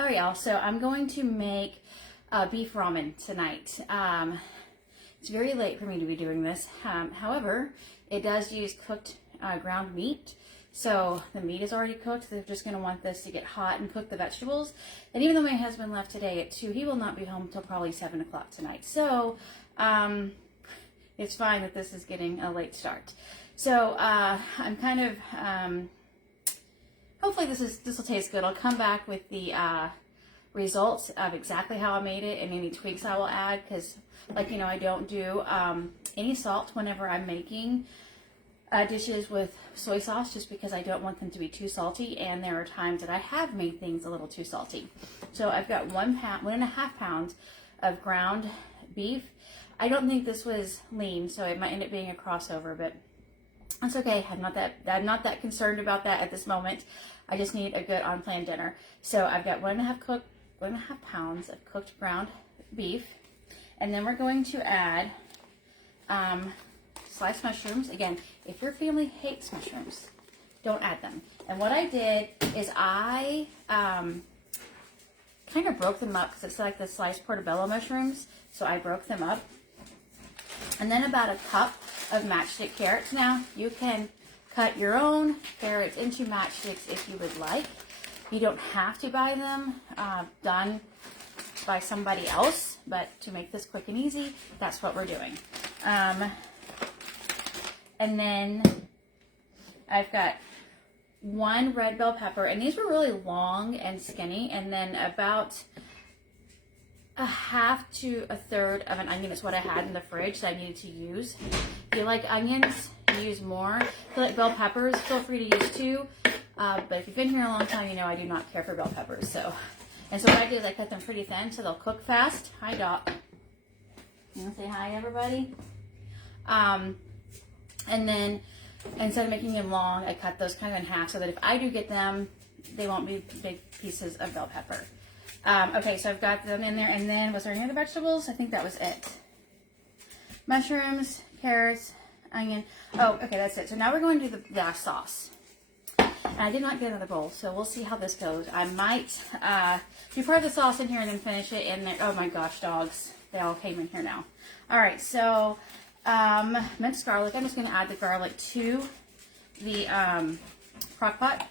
Alright, y'all, so I'm going to make beef ramen tonight. It's very late for me to be doing this. However, it does use cooked ground meat. So the meat is already cooked. They're just going to want this to get hot and cook the vegetables. And even though my husband left today at 2, he will not be home until probably 7 o'clock tonight. So it's fine that this is getting a late start. So I'm kind of... hopefully this will taste good. I'll come back with the results of exactly how I made it and any tweaks I will add, because like, you know, I don't do any salt whenever I'm making dishes with soy sauce, just because I don't want them to be too salty, and there are times that I have made things a little too salty. So I've got 1.5 pounds of ground beef. I don't think this was lean, so it might end up being a crossover, but that's okay. I'm not that concerned about that at this moment. I just need a good on-plan dinner. So I've got 1.5 pounds of cooked ground beef, and then we're going to add sliced mushrooms. Again, if your family hates mushrooms, don't add them. And what I did is I kind of broke them up, because it's like the sliced portobello mushrooms. So I broke them up. And then about a cup of matchstick carrots. Now, you can cut your own carrots into matchsticks if you would like. You don't have to buy them done by somebody else, but to make this quick and easy, that's what we're doing. And then I've got 1 red bell pepper, and these were really long and skinny, and then about a half to a third of an onion is what I had in the fridge that I needed to use. If you like onions, use more. If you like bell peppers, feel free to use 2. But if you've been here a long time, you know I do not care for bell peppers. So what I do is I cut them pretty thin so they'll cook fast. Hi, Doc. You want to say hi, everybody? And then instead of making them long, I cut those kind of in half so that if I do get them, they won't be big pieces of bell pepper. Okay, so I've got them in there, and then was there any other vegetables? I think that was it. Mushrooms, carrots, onion. Oh, okay, that's it. So now we're going to do the sauce. And I did not get another bowl, so we'll see how this goes. I might do part of the sauce in here and then finish it in there. Oh my gosh, dogs. They all came in here now. All right, so minced garlic. I'm just going to add the garlic to the Crockpot.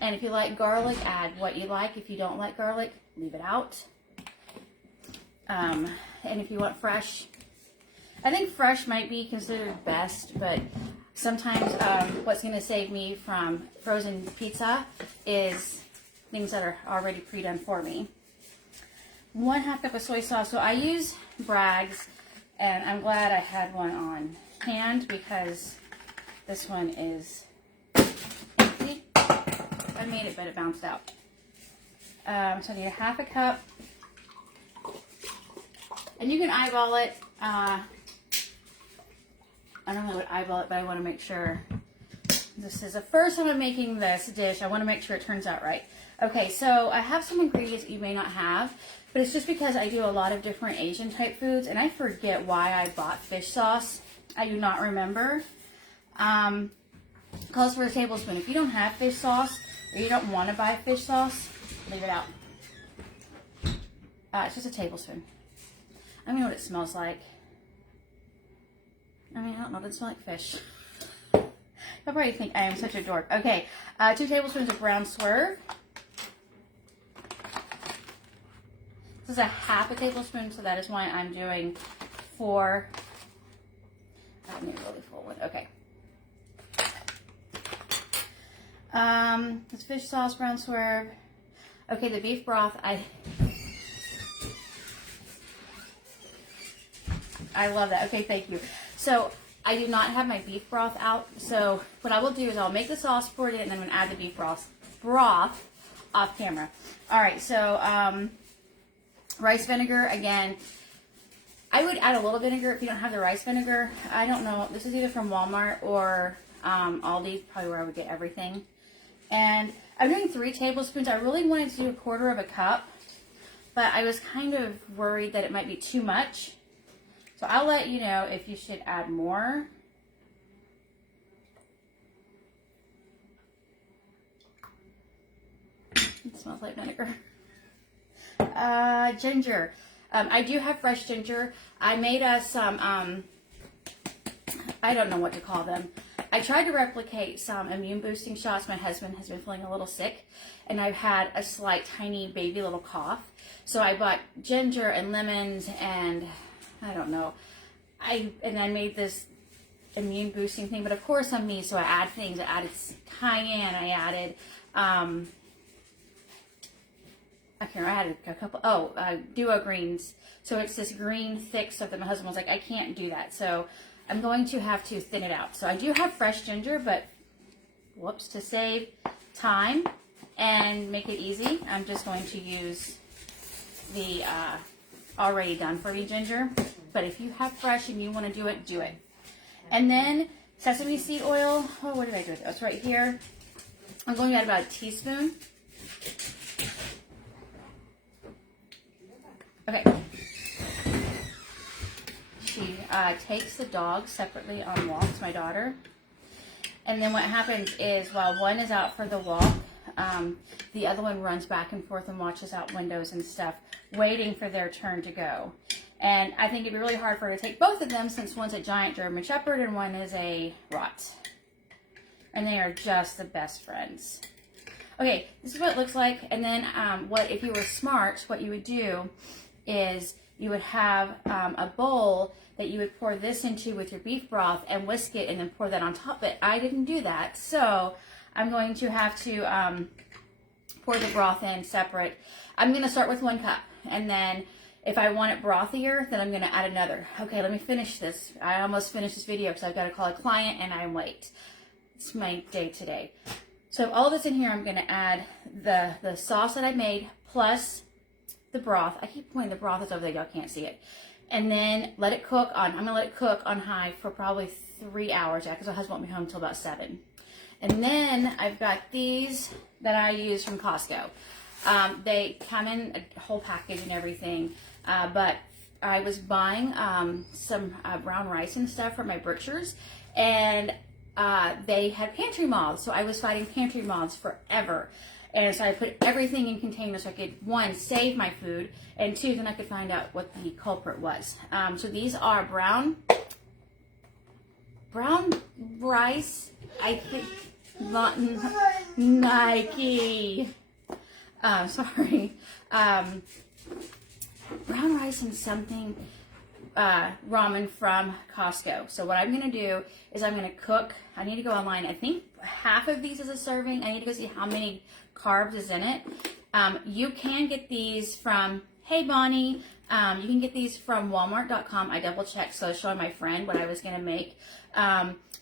And if you like garlic, add what you like. If you don't like garlic, leave it out. And if you want fresh, I think fresh might be considered best, but sometimes what's going to save me from frozen pizza is things that are already pre-done for me. 1/2 cup of soy sauce. So I use Bragg's, and I'm glad I had one on hand because this one is empty. I made it, but it bounced out. So I need 1/2 cup. And you can eyeball it. I don't know what eyeball it, but I want to make sure. This is the first time I'm making this dish. I want to make sure it turns out right. Okay, so I have some ingredients that you may not have, but it's just because I do a lot of different Asian type foods, and I forget why I bought fish sauce. I do not remember. Calls for a tablespoon. If you don't have fish sauce, or you don't want to buy fish sauce, leave it out. It's just a tablespoon. I don't know what it smells like. I mean, I don't know. It doesn't smell like fish. You'll probably think I am such a dork. Okay, 2 tablespoons of brown swerve. This is a 1/2 tablespoon, so that is why I'm doing 4. I need a really full one. Okay. It's fish sauce, brown swerve. Okay, the beef broth, I love that. Okay, thank you. So I do not have my beef broth out. So what I will do is I'll make the sauce, pour it in, and then I'm going to add the beef broth off camera. All right, so rice vinegar, again, I would add a little vinegar if you don't have the rice vinegar. I don't know. This is either from Walmart or Aldi, probably where I would get everything. And I'm doing 3 tablespoons. I really wanted to do 1/4 cup, but I was kind of worried that it might be too much. So I'll let you know if you should add more. It smells like vinegar. Ginger. I do have fresh ginger. I made us some, I don't know what to call them. I tried to replicate some immune boosting shots. My husband has been feeling a little sick, and I've had a slight tiny baby little cough. So I bought ginger and lemons and I don't know. I made this immune boosting thing, but of course I'm me, so I add things. I added cayenne. I added, I can't remember, I added a couple, duo greens. So it's this green thick stuff that my husband was like, I can't do that. So I'm going to have to thin it out. So I do have fresh ginger, but whoops, to save time and make it easy, I'm just going to use the already done for me ginger. But if you have fresh and you want to do it, do it. And then sesame seed oil. Oh, what did I do with it? It's right here. I'm going to add about a teaspoon. Okay. She takes the dogs separately on walks, my daughter. And then what happens is while one is out for the walk, the other one runs back and forth and watches out windows and stuff, waiting for their turn to go. And I think it'd be really hard for her to take both of them since one's a giant German Shepherd and one is a Rot. And they are just the best friends. Okay, this is what it looks like. And then what if you were smart, what you would do is you would have a bowl that you would pour this into with your beef broth and whisk it and then pour that on top. But I didn't do that. So I'm going to have to pour the broth in separate. I'm going to start with 1 cup. And then if I want it brothier, then I'm going to add another. Okay, let me finish this. I almost finished this video because I've got to call a client and I'm late. It's my day today. So all this in here, I'm going to add the sauce that I made plus the broth. I keep pointing the broth is over there. Y'all can't see it. And then let it cook on, I'm going to let it cook on high for probably 3 hours, because my husband won't be home until about 7. And then I've got these that I use from Costco. They come in a whole package and everything, but I was buying some brown rice and stuff for my Berkshires, and they had pantry moths, so I was fighting pantry moths forever. And so I put everything in containers so I could, 1, save my food, and 2, then I could find out what the culprit was. So these are brown rice, I think, not Nike. Sorry. Brown rice and something ramen from Costco. So what I'm going to do is I'm going to cook. I need to go online. I think half of these is a serving. I need to go see how many carbs is in it. You can get these from, hey Bonnie, you can get these from Walmart.com. I double checked, so I was showing my friend what I was going to make.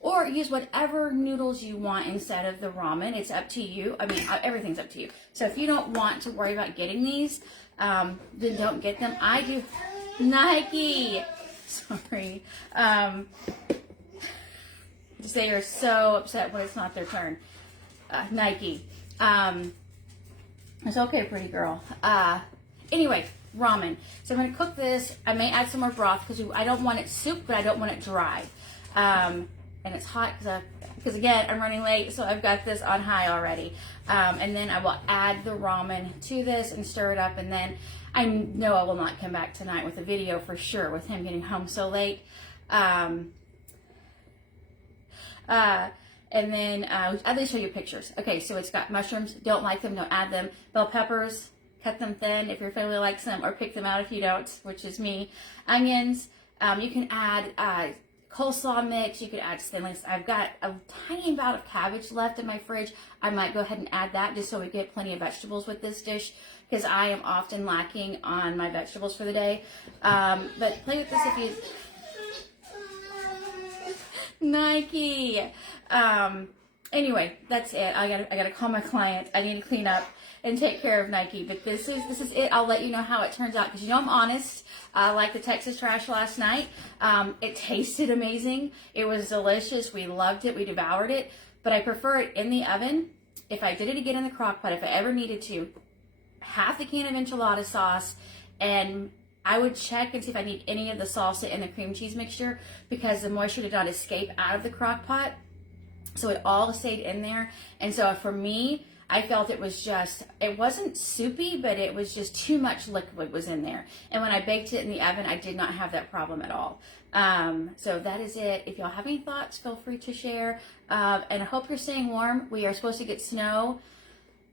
Or use whatever noodles you want instead of the ramen. It's up to you. I mean, everything's up to you. So if you don't want to worry about getting these, then don't get them. I do. Nike. Sorry. They are so upset when it's not their turn. Nike. It's okay, pretty girl. Anyway, ramen. So I'm going to cook this. I may add some more broth because I don't want it soup, but I don't want it dry. And it's hot because again, I'm running late, so I've got this on high already. And then I will add the ramen to this and stir it up, and then I know I will not come back tonight with a video for sure with him getting home so late. And then I'll just show you pictures. Okay, so it's got mushrooms. Don't like them, don't add them. Bell peppers, cut them thin if your family likes them, or pick them out if you don't, which is me. Onions. You can add coleslaw mix. You could add stainless. I've got a tiny amount of cabbage left in my fridge. I might go ahead and add that just so we get plenty of vegetables with this dish, because I am often lacking on my vegetables for the day. But play with this if you... Nike. Anyway, that's it. I gotta call my client. I need to clean up and take care of Nike. But this is it. I'll let you know how it turns out, because you know I'm honest. Like the Texas trash last night. It tasted amazing. It was delicious. We loved it. We devoured it. But I prefer it in the oven. If I did it again in the crock pot, if I ever needed to, half the can of enchilada sauce, and I would check and see if I need any of the salsa in the cream cheese mixture, because the moisture did not escape out of the crock pot. So it all stayed in there. And so for me, I felt it was just, it wasn't soupy, but it was just too much liquid was in there. And when I baked it in the oven, I did not have that problem at all. So that is it. If y'all have any thoughts, feel free to share. And I hope you're staying warm. We are supposed to get snow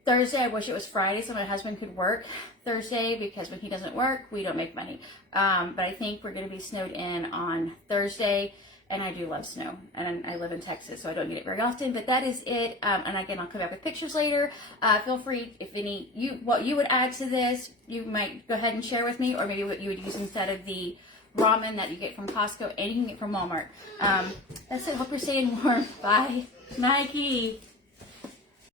Thursday. I wish it was Friday so my husband could work Thursday, because when he doesn't work, we don't make money. But I think we're going to be snowed in on Thursday. And I do love snow, and I live in Texas, so I don't get it very often. But that is it. And again, I'll come back with pictures later. Feel free, if what you would add to this, you might go ahead and share with me, or maybe what you would use instead of the ramen that you get from Costco and you can get from Walmart. That's it. Hope you're staying warm. Bye, Nike.